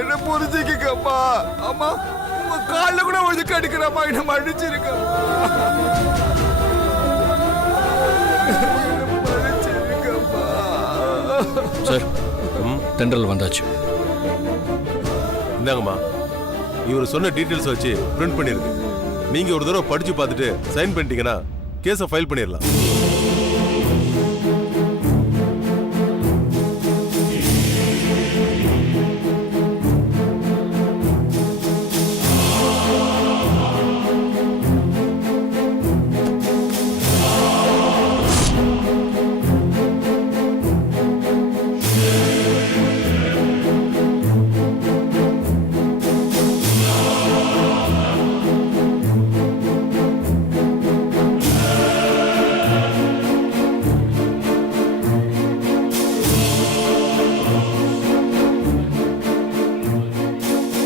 என்ன புரிஞ்சுக்கம்மா. அம்மா உங்க காலில் கூட வந்து கடிக்கிறம்மா, என்ன மன்னிச்சிருக்கம்மா. சார், தென்றல் வந்தாச்சு. இந்தாங்கம்மா, இவர் சொன்ன டீட்டெயில்ஸ் வச்சு பிரிண்ட் பண்ணிருக்கு. நீங்க ஒரு தடவை படிச்சு பார்த்துட்டு சைன் பண்ணிட்டீங்கன்னா கேஸை ஃபைல் பண்ணிடலாம்.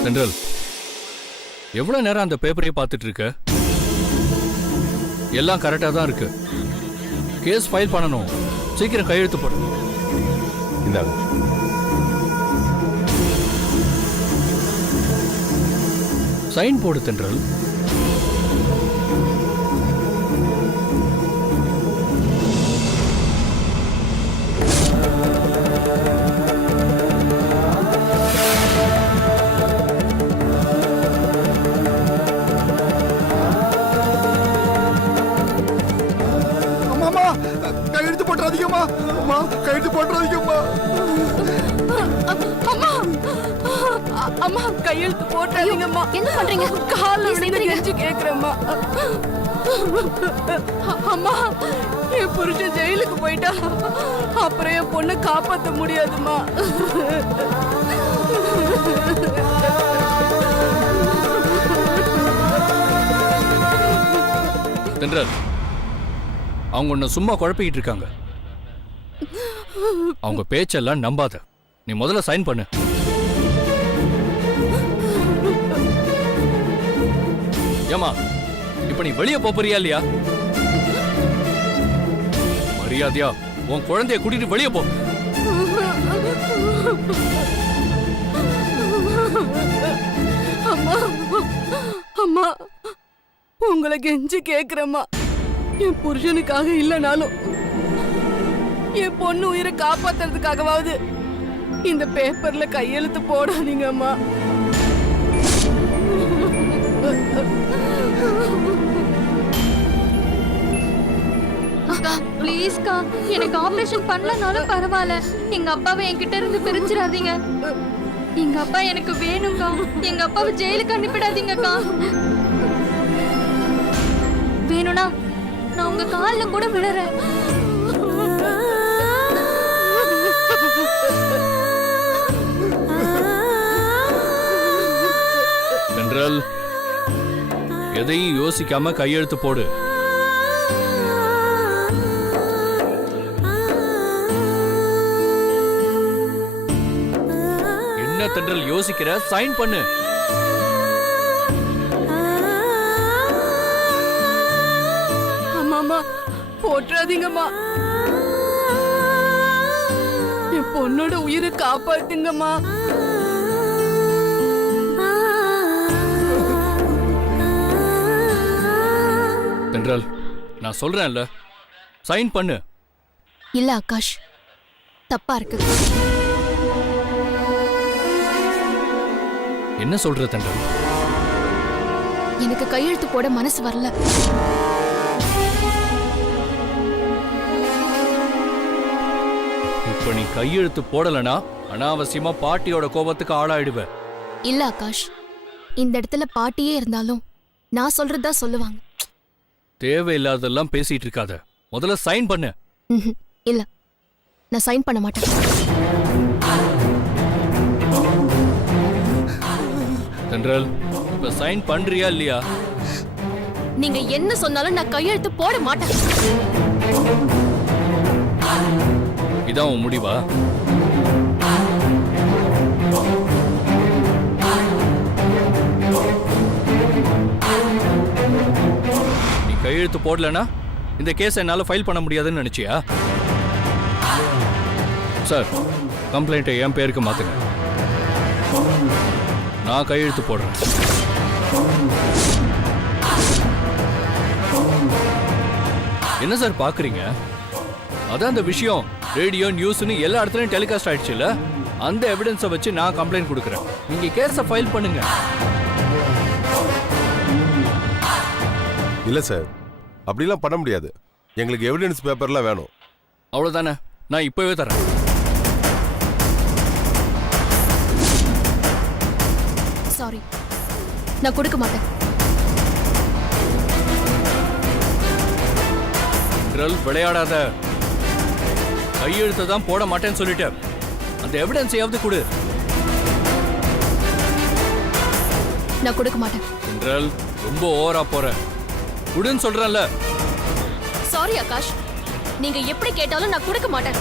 தென்றல், எவ்வளவு நேரம் அந்த பேப்பரையே பார்த்துட்டு இருக்க? எல்லாம் கரெக்டா தான் இருக்கு. கேஸ் ஃபைல் பண்ணணும், சீக்கிரம் கையெழுத்து போடு. இந்தாங்க. சைன் போடு தென்றல். கையெழுத்து போட்டுறாதீங்கம்மா. அம்மா கையெழுத்து போட்டுறாதீங்கம்மா. அம்மா அம்மா கையெழுத்து போட்டுறாதீங்கம்மா. என்ன பண்றீங்க? கால்ல விழுந்து கெஞ்சி கேக்குறேம்மா. அம்மா, என் புருஷன் ஜெயிலுக்கு போயிட்டா அப்புறம் என் பொண்ணை காப்பாற்ற முடியாதுமா. தென்றல், அவங்க உன்னை சும்மா குழப்பிக்கிட்டு இருக்காங்க. அவங்க பேச்செல்லாம் நம்பாத. நீ முதல்ல சைன் பண்ணு. ஏமா, இப்ப நீ வெளியே போறியா இல்லையா? மரியாதையா உன் குழந்தைய கூட்டிட்டு வெளியே போ. அம்மா அம்மா, உங்களை கெஞ்சி கேக்குறேம்மா. என் புருஷனுக்காக இல்லைனாலும் என் பொண்ணு உயிரை காப்பாத்துறதுக்காகவாவது இந்த பேப்பர்ல கையெழுத்து போடாதீங்க அம்மா. அக்கா ப்ளீஸ்க்கா, எனக்கு ஆபரேஷன் பண்ணலனாலும் பரவாயில்ல, எங்க அப்பாவை என்கிட்ட இருந்து பிரிச்சிடாதீங்க. எங்க அப்பா எனக்கு வேணும்க்கா. எங்க அப்பாவை ஜெயிலுக்கு அனுப்பிடாதீங்கக்கா. வேணும்னா நான் உங்க காலில் கூட விழுறேன். தென்றல், எதையும் யோசிக்காம கையெழுத்து போடு. என்ன தென்றல் யோசிக்கிற? சைன் பண்ணு. அம்மா போட்டுறாதீங்கம்மா. என் பொண்ணோட உயிரை காப்பாத்துங்கம்மா. தென்றல், நான் சொல்றேன்ல, சைன் பண்ணு. இல்ல ஆகாஷ், தப்பா இருக்கு. என்ன சொல்ற தென்றல்? எனக்கு கையெழுத்து போட மனசு வரல. இப்ப நீ கையெழுத்து போடலனா அனாவசியமா பாட்டியோட கோபத்துக்கு ஆளாயிடுவ. இல்ல ஆகாஷ், இந்த இடத்துல பாட்டியே இருந்தாலும் நான் சொல்றதா சொல்லுவாங்க. தேவையில்லாதெல்லாம் பேசிட்டு இருக்காத. முதல்ல சைன் பண்ணு. இல்ல, நான் சைன் பண்ண மாட்டேன். தென்றல், இப்ப சைன் பண்றியா இல்லையா? நீங்க என்ன சொன்னாலும் நான் கையெழுத்து போட மாட்டேன். இதான் உன் முடிவா? நீ கையெழுத்து போடலனா இந்த கேஸ் என்னால ஃபைல் பண்ண முடியாதுன்னு நினைச்சியா? சார், கம்ப்ளைண்ட்டை என் பேருக்கு மாத்துங்க. நான் கையெழுத்து போடுறேன். என்ன சார் பாக்குறீங்க? அதான் அந்த விஷயம் ரேடியோ நியூஸ்னு எல்லா இடத்துலயும் டெலிகாஸ்ட் ஆயிடுச்சுல்ல, அந்த எவிடன்ஸை வச்சு நான் கம்ப்ளைண்ட் கொடுக்குறேன். நீங்க கேஸை ஃபைல் பண்ணுங்க. இல்ல சார், அப்படிலாம் பண்ண முடியாது. எங்களுக்கு எவிடன்ஸ் பேப்பர்லாம் வேணும். அவ்வளவுதானே, நான் இப்பவே தரேன். சாரி, நான் கொடுக்க மாட்டேன். விளையாடாத. கையெழுத்தை தான் போட மாட்டேன்னு சொல்லிட்டேன். அந்த எவிடன்ஸையாவது கொடு. நான் கொடுக்க மாட்டேன். ஜெனரல், ரொம்ப ஓவரா போற. குடுன்னு சொல்றேன்ல. சாரி ஆகாஷ், நீங்க எப்படி கேட்டாலும் நான் கொடுக்க மாட்டேன்.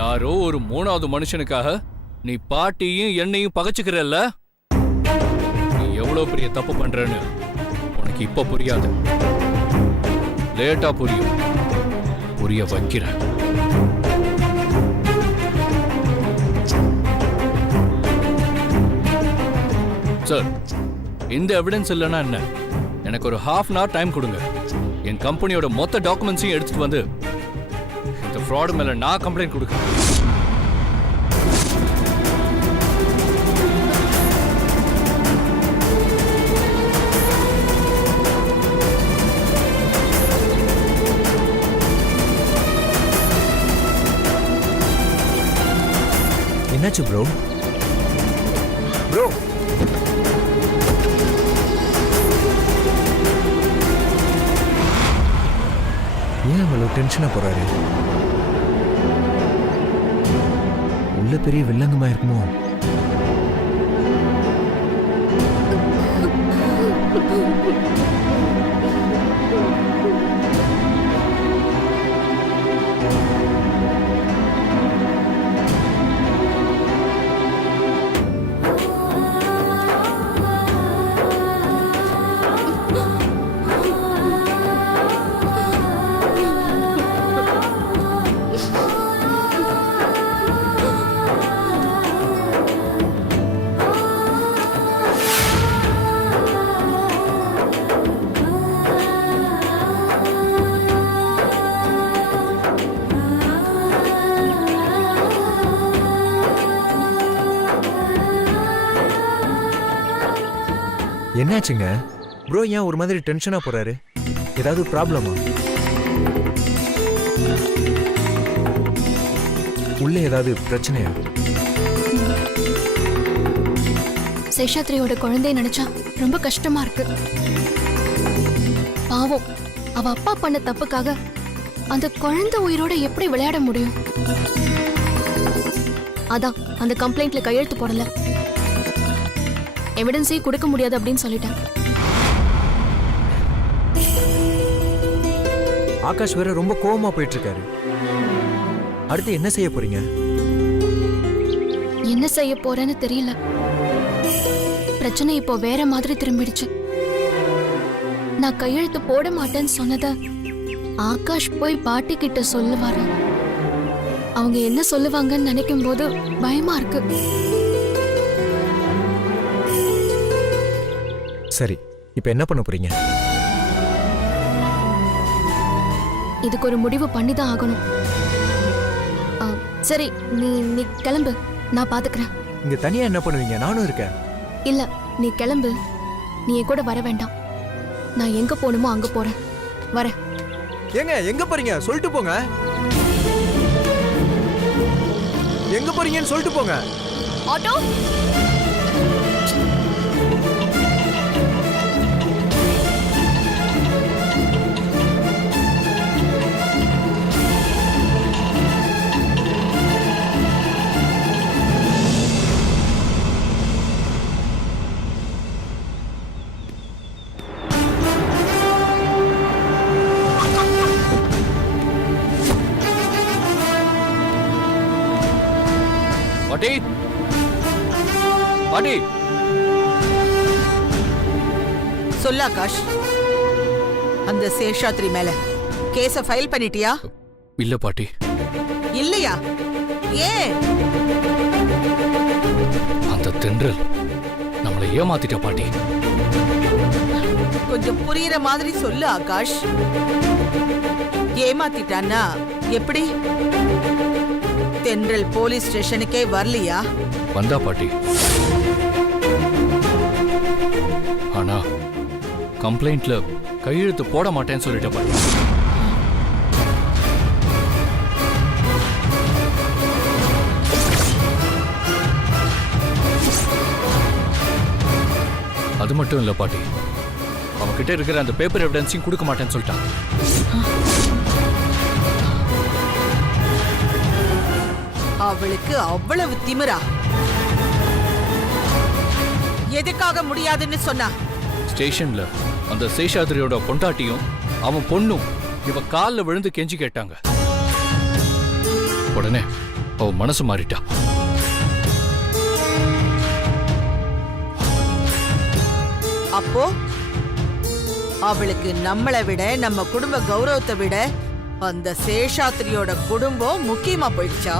யாரோ ஒரு மூணாவது மனுஷனுக்காக நீ பாட்டியும் என்னையும் பகைச்சுக்கிறல்ல? நீ எவ்வளவு பெரிய தப்பு பண்றன்னு உனக்கு இப்ப புரியாது. லேட்டா புரியும். புரிய வைக்கிறேன். சார், இந்த எவிடன்ஸ் இல்லைன்னா என்ன? எனக்கு ஒரு ½ டைம் கொடுங்க. என் கம்பெனியோட மொத்த டாக்குமெண்ட்ஸையும் எடுத்துட்டு வந்து இந்த ஃப்ராட் மேல நான் கம்ப்ளைண்ட் கொடுக்கிறேன். என்னாச்சு ப்ரோ? ப்ரோ, ஏன் அவ்வளோ டென்ஷனா போறாரு? உள்ள பெரிய வில்லங்கமா இருக்குமோ? என்னாச்சுங்க ப்ரோ? ஏன் ஒரு மாதிரி டென்ஷனா போறாரு? ஏதாவது ப்ராப்ளமா? உள்ள ஏதாவது பிரச்சனையா? சேஷாத்ரியோட குழந்தைய நினைச்சா ரொம்ப கஷ்டமா இருக்கு. பாவம், அவ அப்பா பண்ண தப்புக்காக அந்த குழந்தை உயிரோட எப்படி விளையாட முடியும்? அதான் அந்த கம்ப்ளைண்ட்ல கையெழுத்து போடல. எவிடன்ஸே கொடுக்க முடியாது அப்படின்னு சொல்லிட்டேன். ஆகாஷ் வேற ரொம்ப கோவமா போயிட்டு இருக்காரு. அடுத்து என்ன செய்ய போறீங்க? என்ன செய்ய போறேன்னு தெரியல. பிரச்சனை இப்போ வேற மாதிரி திரும்பிடுச்சு. நான் கையெழுத்து போட மாட்டேன்னு சொன்னத ஆகாஷ் போய் பாட்டி கிட்ட சொல்லுவாரு. அவங்க என்ன சொல்லுவாங்கன்னு நினைக்கும் போது பயமா இருக்கு. சரி, இப்ப என்ன பண்ண போறீங்க? இதுக்கு ஒரு முடிவு பண்ணிதான் ஆகணும். சரி, நீ கிளம்பு, நான் பாத்துக்கிறேன். இங்க தனியா என்ன பண்ணுவீங்க? நானும் இருக்கேன். இல்ல, நீ கிளம்பு. நீ என் கூட வர வேண்டாம். நான் எங்க போகணுமோ அங்க போறேன். வரேன். ஏங்க, எங்க போறீங்க? சொல்லிட்டு போங்க. எங்க போறீங்கன்னு சொல்லிட்டு போங்க. ஆட்டோ, பாட்டி, பாட்டி. சொல்லு ஆகாஷ், அந்த சேஷாத்ரி மேல கேஸ ஃபைல் பண்ணிட்டியா? இல்ல பாட்டி. இல்லையா? ஏன்? அந்த தென்றல் நம்மளை ஏமாத்திட்ட பாட்டி. கொஞ்சம் புரியுற மாதிரி சொல்லு ஆகாஷ். ஏமாத்திட்டான்னா எப்படி? தென்றல் போலீஸ் ஸ்டேஷனுக்கே வரலையா? வந்தா பாட்டி. ஆனா கம்ப்ளைண்ட்ல கையெழுத்து போட மாட்டேன்னு சொல்லிட்ட பாட்டி. அது மட்டும் இல்ல பாட்டி, அவன்கிட்ட இருக்கிற அந்த பேப்பர் எவிடன்ஸையும் கொடுக்க மாட்டேன்னு சொல்லிட்டான். அவளுக்கு அவ்வளவு திமிரா? எதுக்காக முடியாதுன்னு சொன்னா? ஸ்டேஷன்ல அந்த சேஷாதிரியோட பொண்டாட்டியும் அவன் பொண்ணும் இவ கால்ல விழுந்து கெஞ்சி கேட்டாங்க. உடனே அவ மனசு மாறிட்டா. அப்போ அவளுக்கு நம்மளை விட, நம்ம குடும்ப கௌரவத்தை விட அந்த சேஷாத்திரியோட குடும்பம் முக்கியமா போயிடுச்சா?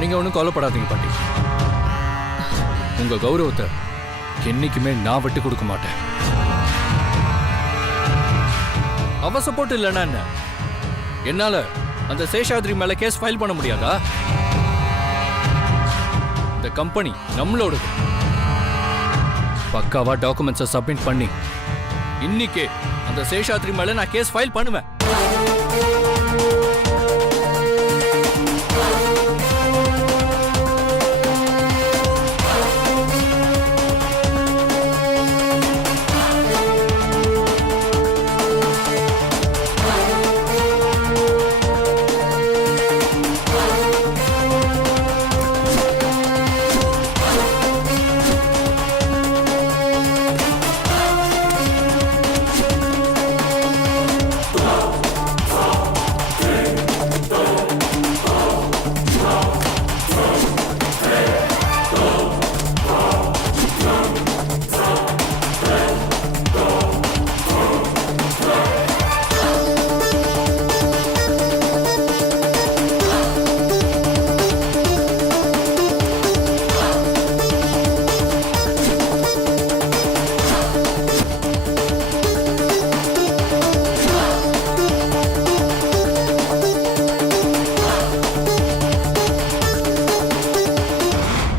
நீங்க ஒண்ணும் கவலைப்படாதீங்க பாட்டி. உங்க கௌரவத்தை என்னைக்குமே நான் விட்டு கொடுக்க மாட்டேன். அவ சப்போர்ட் இல்லைன்னா என்ன, என்னால அந்த சேஷாத்ரி மேல கேஸ் ஃபைல் பண்ண முடியாதா? இந்த கம்பெனி நம்மளோடது. பக்காவா டாக்குமெண்ட்ஸை சப்மிட் பண்ணி இன்னைக்கே அந்த சேஷாத்ரி மேல நான் கேஸ் ஃபைல் பண்ணுவேன்.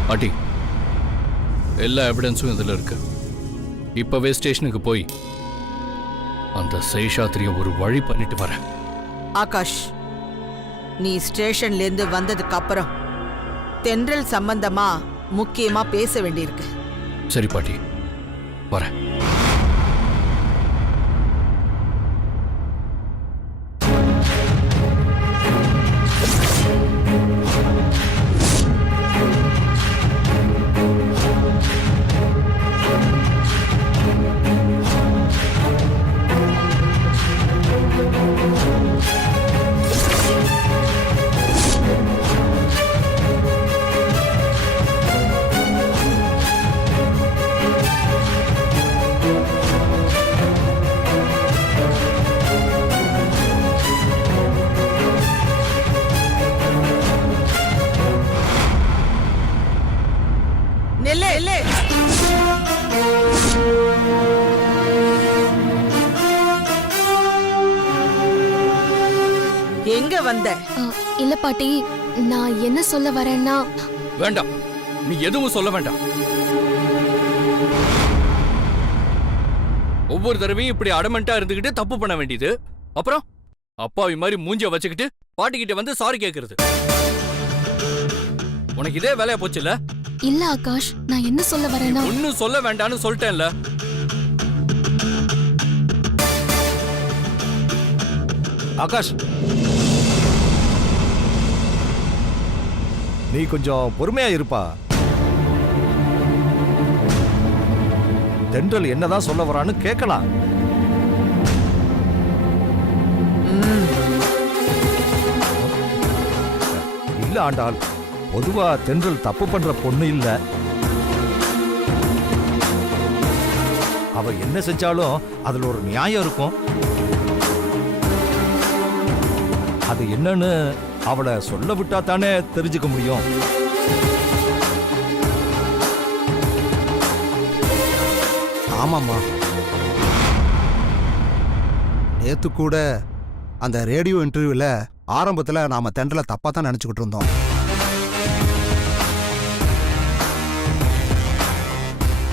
பாட்டி, எல்லா எவிடன்ஸும் இதுல இருக்கு. இப்பவே ஸ்டேஷனுக்கு போய் அந்த சேஷாத்ரியை ஒரு வழி பண்ணிட்டு வரேன். ஆகாஷ், நீ ஸ்டேஷன்ல இருந்து வந்ததுக்கு அப்புறம் தென்றல் சம்பந்தமா முக்கியமா பேச வேண்டியிருக்கு. சரி பாட்டி, வரேன். எங்க வந்த? இல்ல பாட்டி, நான் என்ன சொல்ல வரேன்னா... வேண்டாம், நீ எதுவும் சொல்ல வேண்டாம். ஒவ்வொரு தடவையும் இப்படி அடமெண்டா இருந்துகிட்டு தப்பு பண்ண வேண்டியது, அப்புறம் அப்பாவி மாதிரி மூஞ்சிய வச்சுக்கிட்டு பாட்டிக்கிட்ட வந்து சாரி கேக்குறது. உனக்கு இதே வேலையா போச்சுல்ல? இல்ல ஆகாஷ், நான் என்ன சொல்ல வரேன்னா... ஒன்னும் சொல்ல வேண்டாம்னு சொல்லிட்டேன்ல. ஆகாஷ், நீ கொஞ்சம் பொறுமையா இருப்பா. தென்றல் என்னதான் சொல்ல வரான்னு கேட்கலாம். இல்ல ஆண்டாள், பொதுவா தென்றல் தப்பு பண்ற பொண்ணு இல்ல. அவ என்ன செஞ்சாலும் அதுல ஒரு நியாயம் இருக்கும். அது என்னன்னு அவளை சொல்ல விட்டா தானே தெரிஞ்சுக்க முடியும். ஆமாம்மா, நேத்து கூட அந்த ரேடியோ இன்டர்வியூல ஆரம்பத்துல நாம தென்றலை தப்பா தான் நினைச்சுக்கிட்டு இருந்தோம்.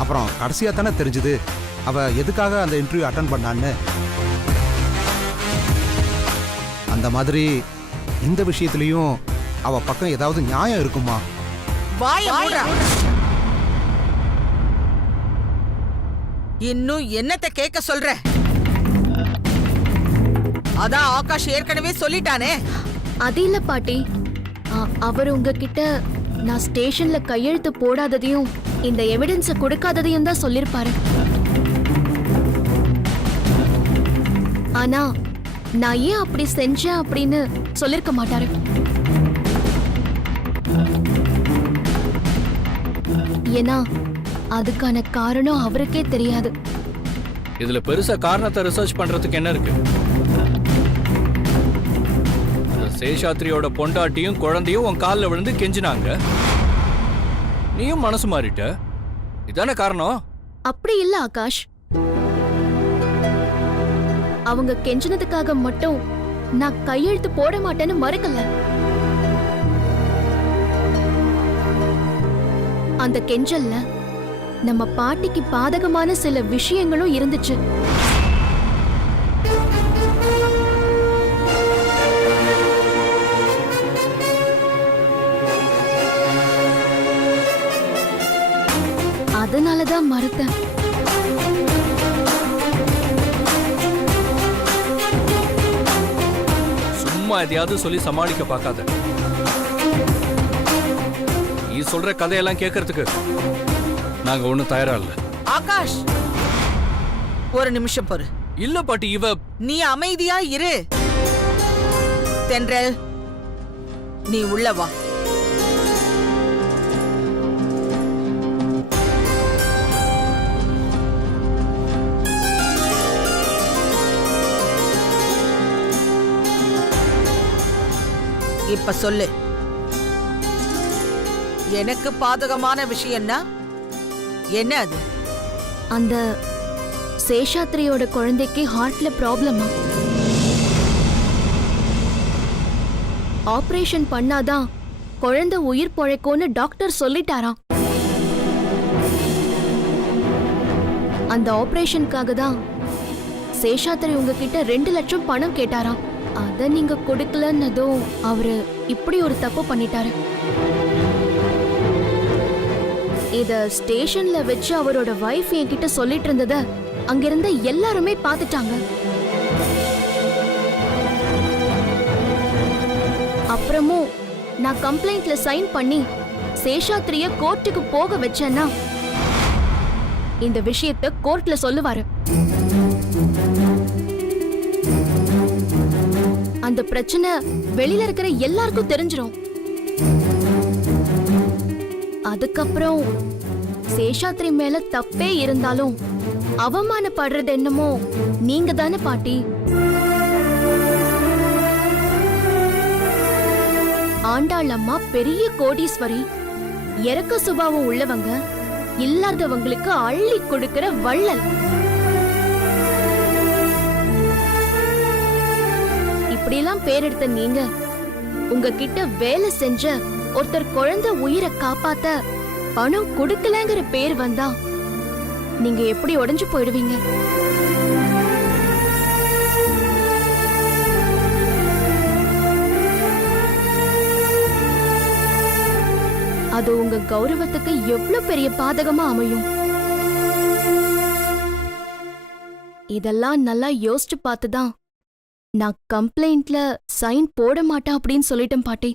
அப்புறம் கடைசியா தானே தெரிஞ்சது அவ எதுக்காக அந்த இன்டர்வியூ அட்டன் பண்ணான்னு. அந்த மாதிரி இந்த விஷயத்திலையும் அவ பக்கம் ஏதாவது நியாயம் இருக்குமா? வாய மூடுடா. இன்னும் என்னத்த கேட்க சொல்ற? அதான் ஆகாஷ் ஏற்கனவே சொல்லிட்டானே. அது இல்ல பாட்டி, அவர் உங்ககிட்ட நான் ஸ்டேஷன்ல கையெழுத்து போடாததையும் இந்த எவிடன்ஸ கொடுக்காததையும் தான் சொல்லிருப்பாரு. ஆனா நான் ஏன் அப்படி செஞ்சேன் அப்படின்னு சொல்லிருக்க மாட்டாரு. ஏன்னா அதுக்கான காரணம் அவருக்கே தெரியாது. இதுல பெருசா காரணத்தை ரிசர்ச் பண்றதுக்கு என்ன இருக்கு? அந்த சேஷாத்ரியோட பொண்டாட்டியும் குழந்தையும் உன் காலில் விழுந்து கெஞ்சினாங்க, நீயும் மனசு மாறிட்ட. இதானே காரணம்? அப்படி இல்ல ஆகாஷ், அவங்க கெஞ்சினதுக்காக மட்டும் நான் கையெழுத்து போட மாட்டேன்னு மறுக்கல. அந்த கெஞ்சல்ல நம்ம பாட்டிக்கு பாதகமான சில விஷயங்களும் இருந்துச்சு. அதனாலதான் மறுத்தேன். சும்மா எதையாவது சொல்லி சமாளிக்க பார்க்காத. நீ சொல்ற கதையெல்லாம் கேட்கறதுக்கு நாங்க ஒண்ணும் தயாரா இல்ல. ஆகாஷ், ஒரு நிமிஷம் பொறு. இல்ல பாட்டி, இவ நீ அமைதியா இரு. தென்றல், நீ உள்ள வா. இப்ப சொல்லு, எனக்கு பாதகமான விஷயம்னா என்ன? அது அந்த சேஷாத்ரியோட குழந்தைக்கு ஹார்ட்ல ப்ராப்ளமா? ஆபரேஷன் பண்ணாதான் குழந்தை உயிர் பொழைக்கும்னு டாக்டர் சொல்லிட்டாராம். அந்த ஆபரேஷனுக்காக தான் சேஷாத்ரி உங்ககிட்ட 2 லட்சம் பணம் கேட்டாராம். அத நீங்க கொடுக்கலன்னதும் அவரு இப்படி ஒரு தப்பு பண்ணிட்டாரு. இத ஸ்டேஷன்ல வச்சு அவரோட வைஃப் என்கிட்ட சொல்லிட்டு இருந்தத அங்கிருந்த எல்லாருமே பார்த்துட்டாங்க. அப்புறமும் நான் கம்ப்ளைண்ட்ல சைன் பண்ணி சேஷாத்ரிய கோர்ட்டுக்கு போக வச்சேன்னா இந்த விஷயத்தை கோர்ட்ல சொல்லுவாரு. அந்த பிரச்சனை வெளியில இருக்கிற எல்லாருக்கும் தெரிஞ்சிரும். அதுக்கப்புறம் சேஷாத்ரி மேல தப்பே இருந்தாலும் அவமானப்படுறது என்னமோ நீங்க தானே பாட்டி. ஆண்டாள் அம்மா பெரிய கோடீஸ்வரி, இறக்க சுபாவம் உள்ளவங்க, இல்லாதவங்களுக்கு அள்ளி கொடுக்கிற வள்ளல். இப்படியெல்லாம் பேரெடுத்த நீங்க உங்ககிட்ட வேலை செஞ்ச ஒருத்தர் குழந்தை உயிரை காப்பாத்த பணம் கொடுக்கலங்கிற பேர் வந்தா நீங்க எப்படி உடைஞ்சு போயிடுவீங்க? அது உங்க கௌரவத்துக்கு எவ்வளவு பெரிய பாதகமா அமையும். இதெல்லாம் நல்லா யோசிச்சு பார்த்துதான் நான் கம்ப்ளைண்ட்ல சைன் போட மாட்டேன் அப்படின்னு சொல்லிட்டேன் பாட்டி.